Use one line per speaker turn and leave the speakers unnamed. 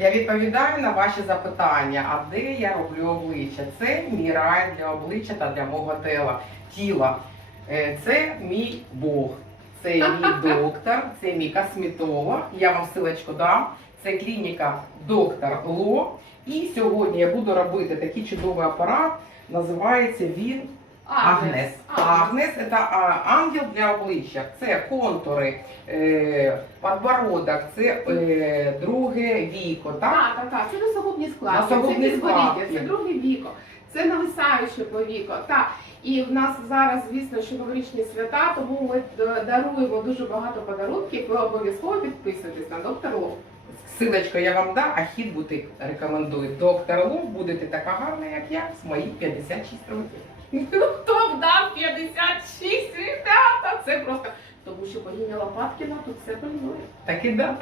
Я відповідаю на ваші запитання, а де я роблю обличчя? Це мій рай для обличчя та для мого тела, тіла. Е, Це мій Бог, це мій доктор, це мій косметолог. Я вам ссылочку дам. Це клініка доктор Ло. І сьогодні я буду робити такий чудовий апарат. Називається він Агнес. Агнес це ангел для обличчя. Це контури, е, подбородок, це е, друге віко. Так?
Так, так. Це носогубні складки,
Носогубні
це підборіддя,
складки.
це друге віко, це нависаюче повіко. Так. І в нас зараз, звісно, що новорічні свята, тому ми д- даруємо дуже багато подарунків. Ви обов'язково підписуйтесь на доктор Лов.
Силочку я вам дам, а хід бутик рекомендую. Доктор Лов, будете така гарна, як я, з моїх 56 років.
Ну, Хто вдав дав 56 ребята? Це просто тому, що богиня Лопаткіна тут все пильнує.
Так і да.